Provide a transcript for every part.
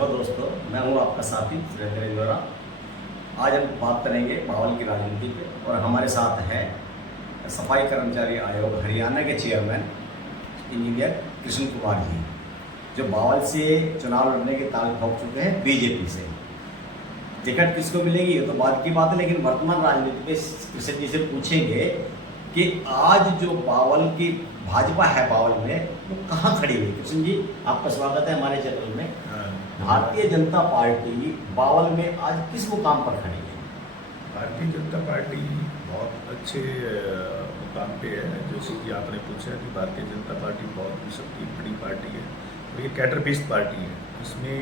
Hello दोस्तों, मैं हूँ आपका साथी सुरेंद्र इंदौरा। आज हम बात करेंगे बावल की राजनीति पे और हमारे साथ है सफाई कर्मचारी आयोग हरियाणा के चेयरमैन इंजीनियर कृष्ण कुमार जी, जो बावल से चुनाव लड़ने के ताल ठोक चुके हैं बीजेपी से। टिकट किसको मिलेगी ये तो बाद की बात है, लेकिन वर्तमान राजनीति पे कृष्ण जी से पूछेंगे कि आज जो बावल की भाजपा है बावल में वो कहाँ खड़ी हुई। कृष्ण जी, आपका स्वागत है हमारे चैनल में। भारतीय जनता पार्टी बावल में आज किस मुकाम पर खड़ी है? भारतीय जनता पार्टी बहुत अच्छे मुकाम पे है। जैसे कि आपने पूछा कि भारतीय जनता पार्टी बहुत विशक्ति बड़ी पार्टी है और ये कैडर बेस्ड पार्टी है। इसमें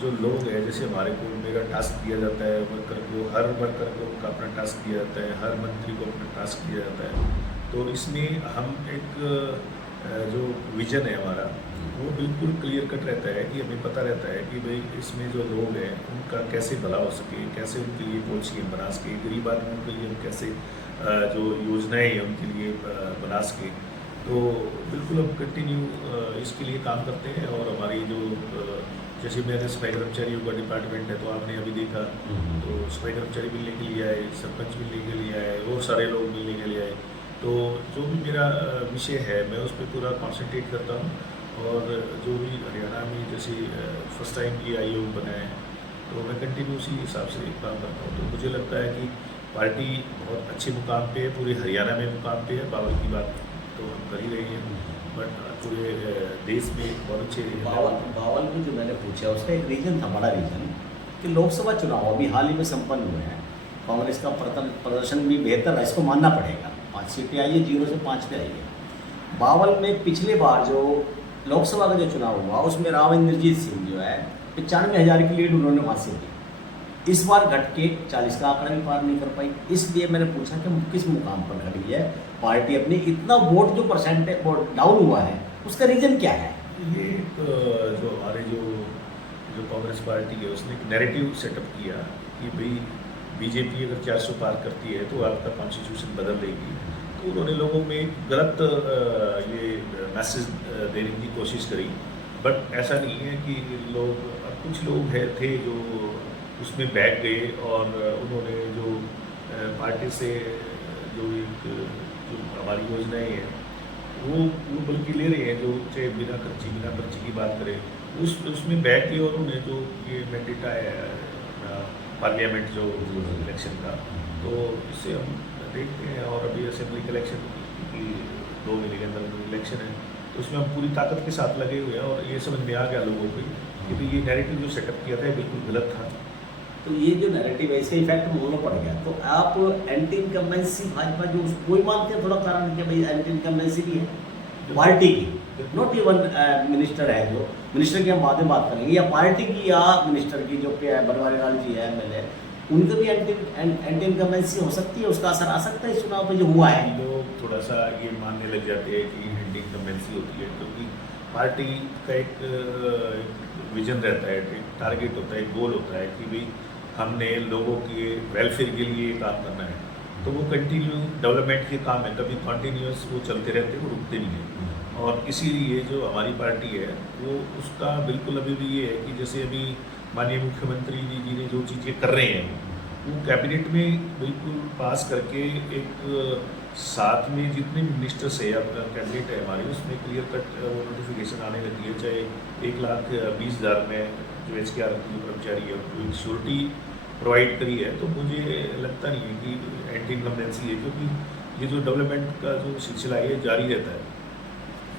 जो लोग हैं, जैसे हमारे को मेरा टास्क दिया जाता है, वर्कर को हर वर्कर को अपना टास्क दिया जाता है, हर मंत्री को अपना टास्क दिया जाता है। तो इसमें हम एक जो विजन है हमारा वो बिल्कुल क्लियर कट रहता है कि हमें पता रहता है कि भाई इसमें जो लोग हैं उनका कैसे भला हो सके, कैसे उनके लिए पॉलिसी बना सके, गरीब आदमियों के लिए हम कैसे जो योजनाएं हैं उनके लिए बना सके। तो बिल्कुल हम कंटिन्यू इसके लिए काम करते हैं। और हमारी जो जैसे मेरे सफाई कर्मचारियों का डिपार्टमेंट है, तो आपने अभी देखा तो सफाई कर्मचारी मिलने के लिए आए, सरपंच मिलने के लिए आए और सारे लोग मिलने के लिए आए। तो जो भी मेरा विषय है मैं उस पर पूरा कॉन्सेंट्रेट करता हूँ। और जो भी हरियाणा में जैसे फर्स्ट टाइम ये आयोग बना है तो मैं कंटिन्यू उसी हिसाब से काम करता हूँ। तो मुझे लगता है कि पार्टी बहुत अच्छे मुकाम पे है, पूरे हरियाणा में मुकाम पे है। बावल की बात तो हम कर ही रहे हैं, बट पूरे देश में बहुत अच्छे बावल में जो मैंने पूछा उसका एक रीजन था, बड़ा रीजन कि लोकसभा चुनाव अभी हाल ही में संपन्न हुए हैं। कांग्रेस का प्रदर्शन भी बेहतर है, इसको मानना पड़ेगा। 5 सीटें आई है, 0 से 5 पे आई है। बावल में पिछले बार जो लोकसभा का जो चुनाव हुआ उसमें राव इंद्रजीत सिंह जो है 95,000 की लीड उन्होंने हासिल की। इस बार घट के 40 का आंकड़ा भी पार नहीं कर पाई। इसलिए मैंने पूछा कि किस मुकाम पर खड़ी है पार्टी अपनी, इतना वोट जो परसेंटेज वोट डाउन हुआ है उसका रीजन क्या है? ये जो हमारे जो कांग्रेस पार्टी है उसने एक नैरेटिव सेटअप किया कि भाई बीजेपी अगर 400 पार करती है तो आपका कॉन्स्टिट्यूशन बदल देगी। तो उन्होंने लोगों में एक गलत ये मैसेज देने की कोशिश करी। बट ऐसा नहीं है कि कुछ लोग थे जो उसमें बैठ गए और उन्होंने जो पार्टी से जो हमारी योजनाएं हैं वो बल्कि ले रहे हैं, जो चाहे बिना पर्ची की बात करें उसमें बैठ गए और उन्हें जो ये मैंडेट आया है पार्लियामेंट जो इलेक्शन का, तो इससे हम देखते हैं। और अभी असेंबली का इलेक्शन की 2 महीने के अंदर इलेक्शन है, तो उसमें हम पूरी ताकत के साथ लगे हुए हैं। और ये समझ में आ गया लोगों को कि भाई ये नैरेटिव जो सेटअप किया था ये बिल्कुल गलत था। तो ये जो नैरेटिव ऐसे इफेक्ट मोहल्ला पड़ गया, तो आप एंटी इनकम्बेंसी भाजपा जो उसको ही मानते हैं थोड़ा कारण कि भाई एंटी इनकम्बेंसी भी है पार्टी की, नॉट इवन मिनिस्टर है, जो मिनिस्टर की हम बाद में बात करेंगे, या पार्टी की या मिनिस्टर की जो बनवारी लाल जी है MLA, उनको भी एंटी इनकम्बेंसी हो सकती है, उसका असर आ सकता है इस चुनाव पर जो हुआ है। लोग थोड़ा सा ये मानने लग जाते हैं कि एंटी इनकम्बेंसी होती है, क्योंकि पार्टी का एक विजन रहता है, एक टारगेट होता है, एक गोल होता है कि भाई हमने लोगों के वेलफेयर के लिए काम करना है। तो वो कंटिन्यू डेवलपमेंट के काम है, कभी कॉन्टीन्यूस वो चलते रहते हैं, वो रुकते नहीं हैं। और इसीलिए जो हमारी पार्टी है वो उसका बिल्कुल अभी भी ये है कि जैसे अभी माननीय मुख्यमंत्री जी ने जो चीज़ें कर रहे हैं वो कैबिनेट में बिल्कुल पास करके एक साथ में जितने मिनिस्टर्स है अपना कैबिनेट है हमारी, उसमें क्लियर कट वो नोटिफिकेशन आने लगी है। चाहे 1,20,000 में जो HKR की कर्मचारी है उनको एक श्योरिटी प्रोवाइड करी है। तो मुझे लगता नहीं है कि एंटी इनकम्बेंसी है, क्योंकि ये जो डेवलपमेंट का जो सिलसिला है ये जारी रहता है।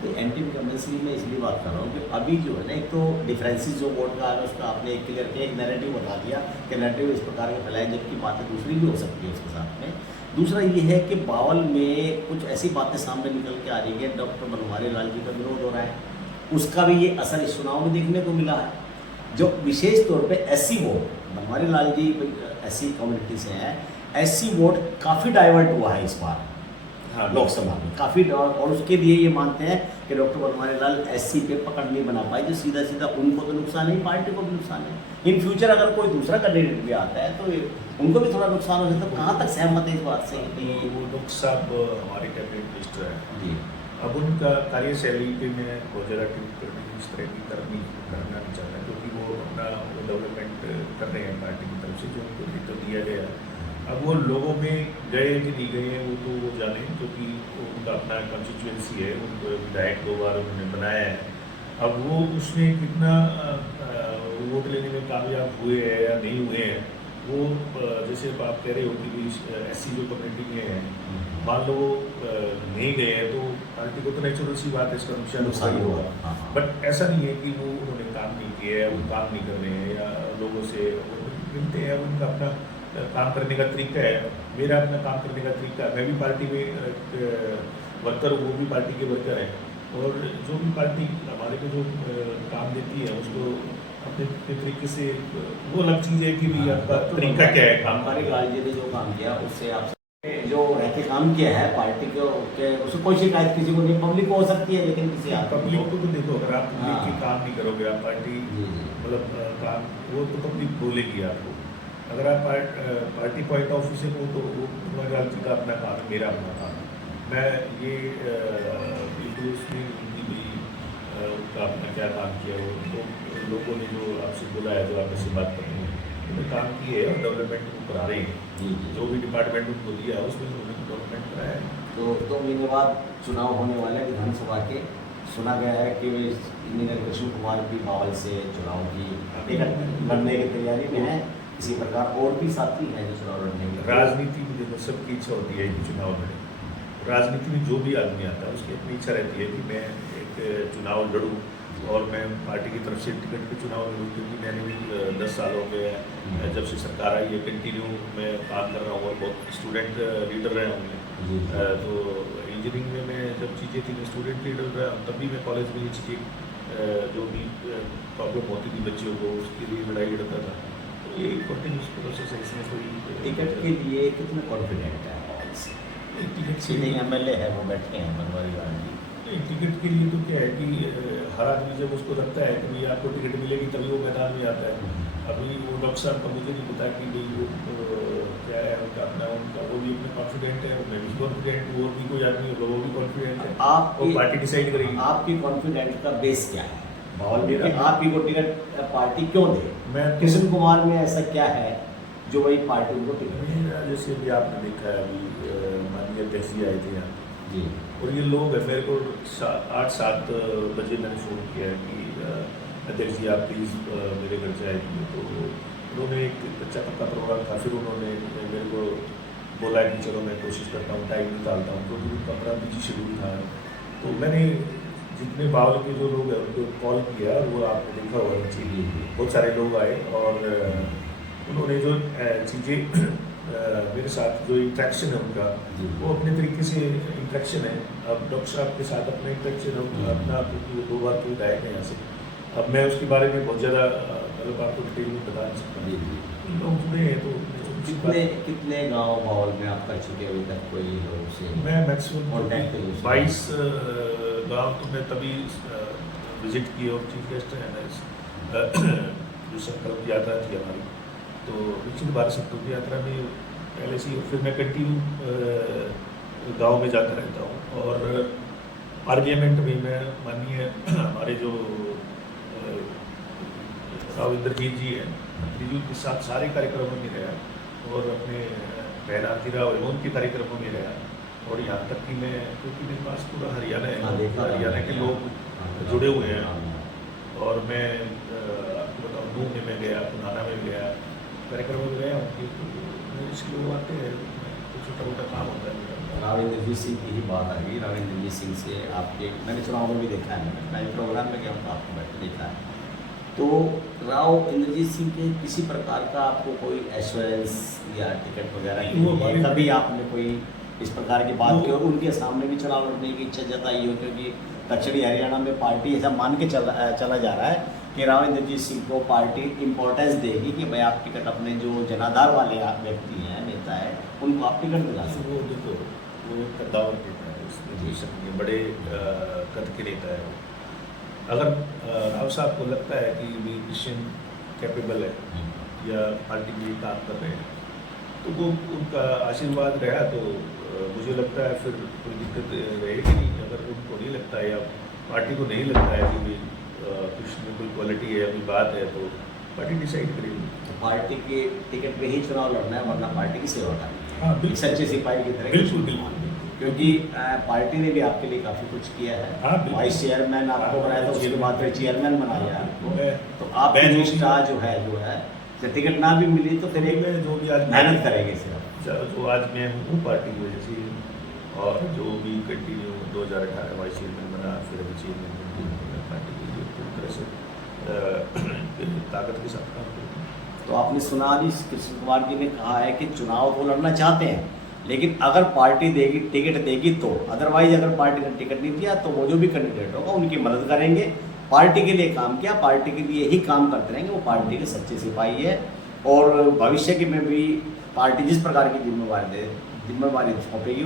एंटी इनकम्बेंसी में इसलिए बात कर रहा हूँ कि अभी जो है ना, एक तो डिफरेंसेस जो वोट का है उसका आपने एक क्लियर किया, एक नैरेटिव बता दिया कि नैरेटिव इस प्रकार के फैलाए, जबकि बातें दूसरी भी हो सकती है उसके साथ में। दूसरा ये है कि बावल में कुछ ऐसी बातें सामने निकल के आ रही है, डॉक्टर बनवारी लाल जी का विरोध हो रहा है, उसका भी ये असर इस चुनाव में देखने को मिला है। जो विशेष तौर पे SC vote, Banwari Lal ji SC community से हैं, SC वोट काफ़ी डाइवर्ट हुआ है इस बार लोकसभा में काफ़ी, और उसके लिए ये मानते हैं कि डॉक्टर बनवारी लाल SC पे पकड़ नहीं बना पाए, जो सीधा सीधा उनको तो नुकसान है, पार्टी को भी नुकसान है। इन फ्यूचर अगर कोई दूसरा कैंडिडेट भी आता है तो उनको भी थोड़ा नुकसान हो सकता है। कहाँ तक सहमत है इस बात से? वो लोग सब हमारे कैबिनेट मिनिस्टर हैं जी, अब उनका कार्यशैली पे मैं बहुत ज़्यादा टिप्पणी इस तरह की करना नहीं चाह रहा, क्योंकि डेवलपमेंट कर रहे हैं पार्टी की तरफ से, जो उनको नेतृत्व दिया गया। अब वो लोगों में गए कि नहीं गए वो तो वो जाने, क्योंकि उनका अपना कॉन्स्टिट्यूएंसी है, उनको विधायक 2 बार उन्होंने बनाया है। अब वो उसमें कितना वोट लेने में कामयाब हुए हैं या नहीं हुए हैं, वो जैसे आप कह रहे हो कि SC जो कम्युनिटी में है, मान लो वो नहीं गए हैं तो पार्टी को तो नेचुरल सी बात है, इसका नुकसान ही होगा। हाँ। बट ऐसा नहीं है कि वो उन्होंने काम नहीं किया है, वो काम नहीं कर रहे हैं, या लोगों से वो मिलते हैं, उनका अपना काम करने का तरीका है। मेरा अपना काम करने का तरीका है, मैं भी पार्टी में वर्कर हूँ, वो भी पार्टी के वर्कर हैं, और जो भी पार्टी हमारे को जो काम देती है उसको अपने तरीके से, वो अलग चीज़ है कि भी आपका तरीका क्या है काम हमारी करने का। गार्जियन ने जो काम किया उससे आप जो रहते काम किया है पार्टी को के उससे कोई शिकायत किसी को नहीं, पब्लिक को हो सकती है लेकिन किसी पब्लिक को तो देखो, अगर आप हाँ। लेके काम नहीं करोगे, आप पार्टी जी जी मतलब काम, वो तो पब्लिक बोलेगी आपको। अगर आप पार्टी पॉइंट ऑफ व्यू से हो तो वो तुम्हारी राजनीति का अपना काम है, मेरा अपना काम है। मैं ये बिल्कुल उसमें उनकी भी उनका अपना क्या काम किया हो, तो लोगों ने जो आपसे बोला है, जो आपसे बात कर रहे हैं, उन्होंने काम किए है और डेवलपमेंट को करा रहे हैं। जी जी। जो भी डिपार्टमेंट उनको दिया है उसमें उन्होंने डेवलपमेंट कराया है। तो 2 महीने बाद चुनाव होने वाले हैं विधानसभा के। सुना गया है कि इंजीनियर कृष्ण कुमार भी बावल से चुनाव की टिकट लड़ने की तैयारी में है। इसी प्रकार और भी साथी हैं जो चुनाव लड़ने की राजनीति में देखो सबकी इच्छा होती है कि चुनाव लड़े। राजनीति में जो भी आदमी आता है उसकी अपनी इच्छा रहती है कि मैं एक चुनाव लड़ूं और मैं पार्टी की तरफ से टिकट पे चुनाव लड़ूं, क्योंकि मैंने भी 10 साल हो गए हैं जब से सरकार आई है, कंटिन्यू मैं काम कर रहा हूँ और बहुत स्टूडेंट लीडर रहा हूँ मैं। जी। तो इंजीनियरिंग में मैं जब चीज़ें थी, मैं स्टूडेंट लीडर रहा हूँ, तब भी मैं कॉलेज में ये चीज़ें जो भी प्रॉब्लम होती थी बच्चों को, उसके लिए लड़ाई लड़ता था। तो ये कंटिन्यूस प्रोसेस है, इसमें कोई टिकट के लिए कितने कॉन्फिडेंट है बावल से? टिकट सीटिंग MLA है वो बैठे हैं बनवारी गांधी। टिकट के लिए तो क्या है कि हर आदमी जब उसको लगता है कि भाई आपको टिकट मिलेगी तभी वो मैदान में आता है। अभी वो डॉक्टर साहब का मुझे नहीं पता कि भाई वो क्या है उनका अपना, वो भी अपने कॉन्फिडेंट है, मैं भी कॉन्फिडेंट हूँ, और भी कोई आदमी होगा वो भी कॉन्फिडेंट है। आप वो पार्टी डिसाइड करेगी। आपकी कॉन्फिडेंट का बेस क्या है बावल में मेरा- कि आप ही को टिकट पार्टी क्यों दे? मैं कृष्ण कुमार में ऐसा क्या है जो वही पार्टी उनको टिकट दे? मेरा जैसे भी आपने देखा है, अभी माननीय अध्यक्ष जी आए थे यहाँ, जी और ये लोग है, मेरे को 8-7 बजे मैंने फ़ोन किया है कि अध्यक्ष जी आप प्लीज़ मेरे घर से आएंगे। तो उन्होंने एक अच्छा पक्का प्रोग्राम था, फिर उन्होंने मेरे को बोला कि चलो मैं कोशिश करता हूँ, टाइम निकालता हूँ, क्योंकि उनका बड़ा बिजी शेड्यूल था। तो मैंने जितने बावल के जो लोग हैं उनको कॉल किया, वो आपने देखा होगा नीचे, जी जी बहुत सारे लोग आए और उन्होंने जो चीज़ें मेरे साथ जो इंट्रैक्शन है उनका, जी। वो अपने तरीके से इंट्रैक्शन है। अब डॉक्टर साहब के साथ अपना इंट्रैक्शन है अपना, क्योंकि वो 2 बार तो विधायक है यहाँ से। अब मैं उसके बारे में बहुत ज़्यादा मतलब आपको डिटेल में बता नहीं सकता। जी जी। लोग जुड़े हैं तो कितने कितने गांव बावल में आप कर चुके अभी तक कोई लोग से? मैं मैक्सिमम Contact है उसमें। 22 गाँव तो मैं तभी विजिट किए, और चीफ गेस्ट है ना जो संकल्प यात्रा थी हमारी, तो विकसित भारत संकल्प यात्रा में पहले से ही, और फिर मैं कंटिन्यू गांव में जाता रहता हूँ। और पार्लियामेंट में मैं माननीय हमारे जो राव इंद्रजीत जी हैं, मंत्री जी के साथ सारे कार्यक्रमों में रहा, और अपने बहन आरती राव है उनके कार्यक्रमों में रहा, और यहाँ तक कि मैं, क्योंकि मेरे पास पूरा हरियाणा हाँ, है, देखा हरियाणा के लोग हाँ, जुड़े हुए हैं। हाँ, और मैं आपको बताऊँ, नूह में मैं गया, पुनाना में गया, कार्यक्रमों में गया हूँ, तो इसके लोग आते हैं, कुछ छोटा मोटा काम होता है मेरा। राविंद्रजीत सिंह की ही बात आ गई। राविंद्रजीत सिंह से आपके मैंने चुनाव में भी देखा है, मैं प्रोग्राम में गया हूँ तो आपको बैठे देखा है। तो राव इंद्रजीत सिंह के किसी प्रकार का आपको कोई एश्योरेंस या टिकट वगैरह की वो है? कभी आपने कोई इस प्रकार की बात की और उनके सामने भी चुनाव लड़ने की इच्छा जताई हो? क्योंकि दक्षिणी हरियाणा में पार्टी ऐसा मान के चला जा रहा है कि राव इंद्रजीत सिंह को पार्टी इम्पोर्टेंस देगी कि भाई आप टिकट अपने जो जनाधार वाले व्यक्ति हैं, नेता है, उनको आप टिकट दिला सकते। वो देखो, वो एक कद्दावर नेता है, उसमें जी। शक नहीं, बड़े कद के नेता है वो। अगर राव साहब को लगता है कि भी क्रिश्चियन कैपेबल है या पार्टी के लिए काम कर रहे हैं, तो वो उनका आशीर्वाद रहा, तो मुझे लगता है फिर कोई दिक्कत रहेगी नहीं। अगर उनको नहीं लगता है या पार्टी को नहीं लगता है कि कृष्ण में कोई क्वालिटी है, कोई बात है, तो पार्टी डिसाइड करेगी। तो पार्टी के टिकट पे ही चुनाव लड़ना है, वरना पार्टी की सेवा करनी है। हाँ, एक बिल्कुल। सच्चे सिपाही की तरह। बिल्कुल, बिल्कुल। क्योंकि पार्टी ने भी आपके लिए काफ़ी कुछ किया है। हाँ, बिल्कुल। वाइस चेयरमैन आपको बनाया था, उसके बाद फिर चेयरमैन बना लिया आपको। तो आप मैं निष्ठा जो है जब टिकट ना भी मिली तो फिर एक जो भी आज मेहनत करेंगे सिर्फ। जो आज मैं हूँ पार्टी की वजह से, और जो भी कंटिन्यू 2018 वाइस चेयरमैन बना, फिर अभी चेयरमैन बना पार्टी के लिए पूरी तरह से ताकत के साथ काम करूँगा। तो आपने सुना भी कृष्ण कुमार जी ने कहा है कि चुनाव तो लड़ना चाहते हैं, लेकिन अगर पार्टी देगी टिकट देगी तो, अदरवाइज अगर पार्टी ने टिकट नहीं दिया तो वो जो भी कैंडिडेट होगा उनकी मदद करेंगे। पार्टी के लिए काम किया, पार्टी के लिए ही काम करते रहेंगे, वो पार्टी के सच्चे सिपाही है। और भविष्य के में भी पार्टी जिस प्रकार की जिम्मेवारी सौंपेगी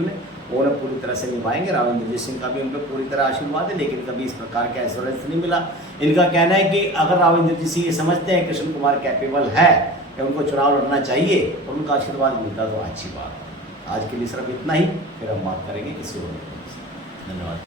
वो उन्हें पूरी तरह से निभाएंगे। राव इंद्रजीत सिंह का भी उन पर पूरी तरह आशीर्वाद है, लेकिन कभी इस प्रकार का एश्योरेंस नहीं मिला। इनका कहना है कि अगर राव इंद्रजीत सिंह ये समझते हैं कृष्ण कुमार कैपेबल है कि उनको चुनाव लड़ना चाहिए और उनका आशीर्वाद मिलता तो अच्छी बात है। आज के लिए सिर्फ इतना ही, फिर हम बात करेंगे किसी और। धन्यवाद।